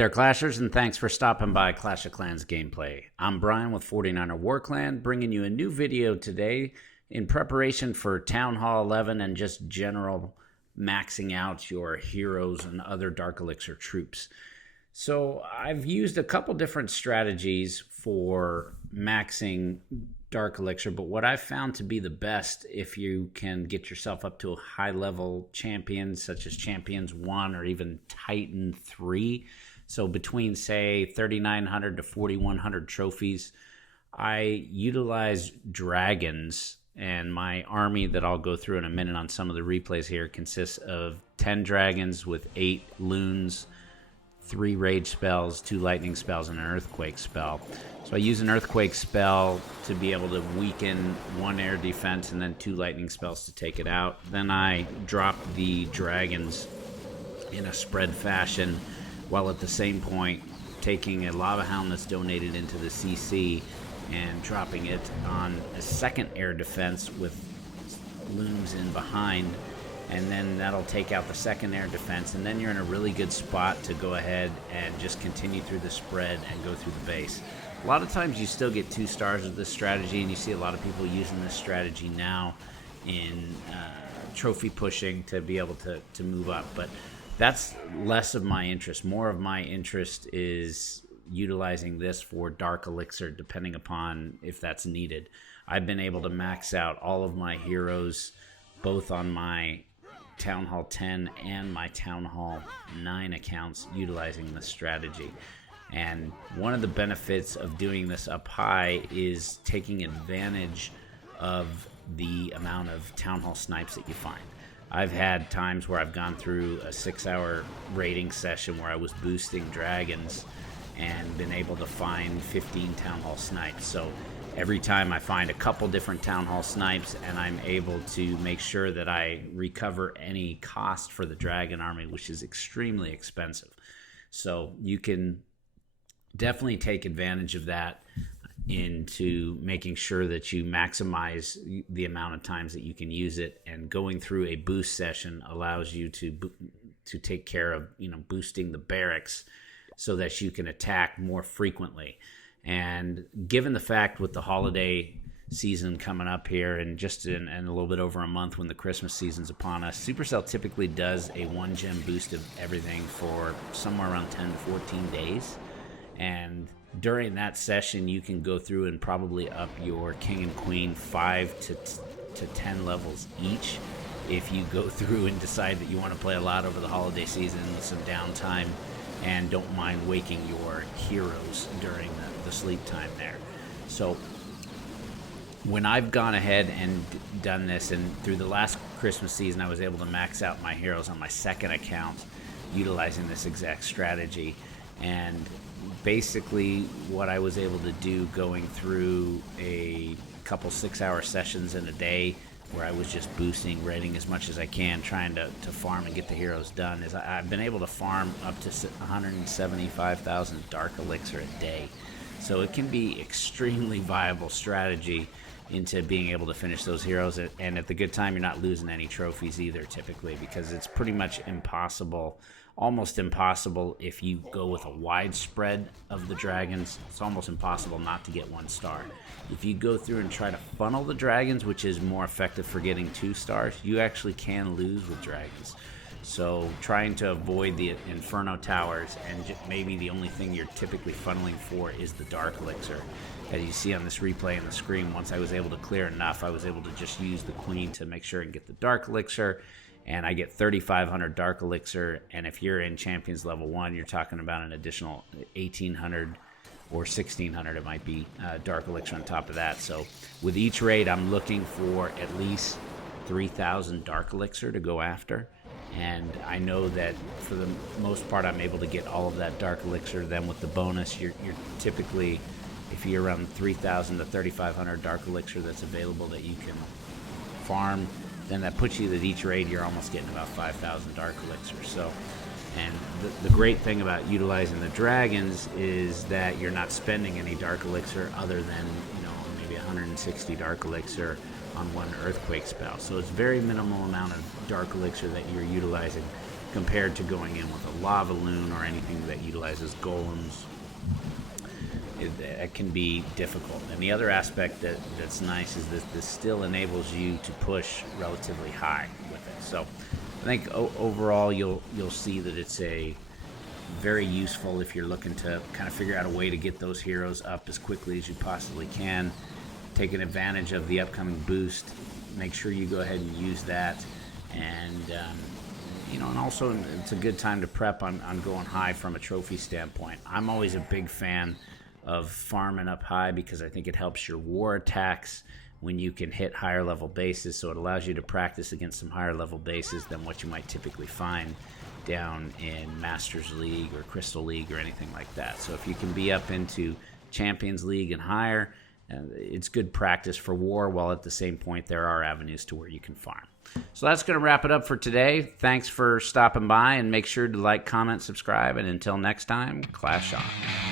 there, Clashers, and thanks for stopping by Clash of Clans Gameplay. I'm Brian with 49er War Clan, bringing you a new video today in preparation for Town Hall 11 and just general maxing out your heroes and other Dark Elixir troops. So I've used a couple different strategies for maxing Dark Elixir, but what I've found to be the best if you can get yourself up to a high-level champion, such as Champions 1 or even Titan 3, so between, say, 3,900 to 4,100 trophies, I utilize dragons, and my army that I'll go through in a minute on some of the replays here consists of 10 dragons with 8 loons, 3 rage spells, 2 lightning spells, and an earthquake spell. So I use an earthquake spell to be able to weaken 1 air defense and then 2 lightning spells to take it out. Then I drop the dragons in a spread fashion, while at the same point taking a lava hound that's donated into the CC and dropping it on a second air defense with loons in behind, and then that'll take out the second air defense, and then you're in a really good spot to go ahead and just continue through the spread and go through the base. A lot of times you still get 2 stars with this strategy, and you see a lot of people using this strategy now in trophy pushing to be able to move up, but that's less of my interest. More of my interest is utilizing this for Dark Elixir, depending upon if that's needed. I've been able to max out all of my heroes, both on my Town Hall 10 and my Town Hall 9 accounts, utilizing this strategy. And one of the benefits of doing this up high is taking advantage of the amount of Town Hall snipes that you find. I've had times where I've gone through a 6-hour raiding session where I was boosting dragons and been able to find 15 Town Hall snipes. So every time I find a couple different Town Hall snipes, and I'm able to make sure that I recover any cost for the dragon army, which is extremely expensive. So you can definitely take advantage of that into making sure that you maximize the amount of times that you can use it, and going through a boost session allows you to take care of boosting the barracks so that you can attack more frequently. And given the fact with the holiday season coming up here and just in a little bit over a month when the Christmas season's upon us, Supercell typically does a 1 gem boost of everything for somewhere around 10 to 14 days. And during that session, you can go through and probably up your king and queen 5 to 10 levels each if you go through and decide that you want to play a lot over the holiday season with some downtime and don't mind waking your heroes during the sleep time there. So when I've gone ahead and done this, and through the last Christmas season I was able to max out my heroes on my second account utilizing this exact strategy. And basically what I was able to do going through a couple 6-hour sessions in a day where I was just boosting, raiding as much as I can, trying to farm and get the heroes done, is I've been able to farm up to 175,000 Dark Elixir a day. So it can be extremely viable strategy into being able to finish those heroes, and at the good time you're not losing any trophies either typically, because it's pretty much impossible, almost impossible if you go with a wide spread of the dragons. It's almost impossible not to get 1 star. If you go through and try to funnel the dragons, which is more effective for getting 2 stars, you actually can lose with dragons. So trying to avoid the Inferno Towers, and maybe the only thing you're typically funneling for is the Dark Elixir. As you see on this replay on the screen, once I was able to clear enough, I was able to just use the Queen to make sure and get the Dark Elixir, and I get 3,500 Dark Elixir, and if you're in Champions Level 1, you're talking about an additional 1,800 or 1,600, it might be, Dark Elixir on top of that. So with each raid, I'm looking for at least 3,000 Dark Elixir to go after, and I know that for the most part I'm able to get all of that Dark Elixir. Then with the bonus, you're typically, if you're around 3,000 to 3,500 Dark Elixir that's available that you can farm, then that puts you at each raid you're almost getting about 5,000 Dark Elixir. So, and the great thing about utilizing the dragons is that you're not spending any Dark Elixir other than maybe 160 Dark Elixir on 1 earthquake spell. So it's very minimal amount of Dark Elixir that you're utilizing compared to going in with a lava loon or anything that utilizes golems. It can be difficult. And the other aspect that's nice is that this still enables you to push relatively high with it. So I think overall you'll see that it's a very useful if you're looking to kind of figure out a way to get those heroes up as quickly as you possibly can. Taking advantage of the upcoming boost, make sure you go ahead and use that. And and also it's a good time to prep on going high from a trophy standpoint. I'm always a big fan of farming up high because I think it helps your war attacks when you can hit higher level bases, so it allows you to practice against some higher level bases than what you might typically find down in Masters League or Crystal League or anything like that. So if you can be up into Champions League and higher, it's good practice for war, while at the same point there are avenues to where you can farm. So that's going to wrap it up for today. Thanks for stopping by, and make sure to like, comment, subscribe, and until next time, clash on.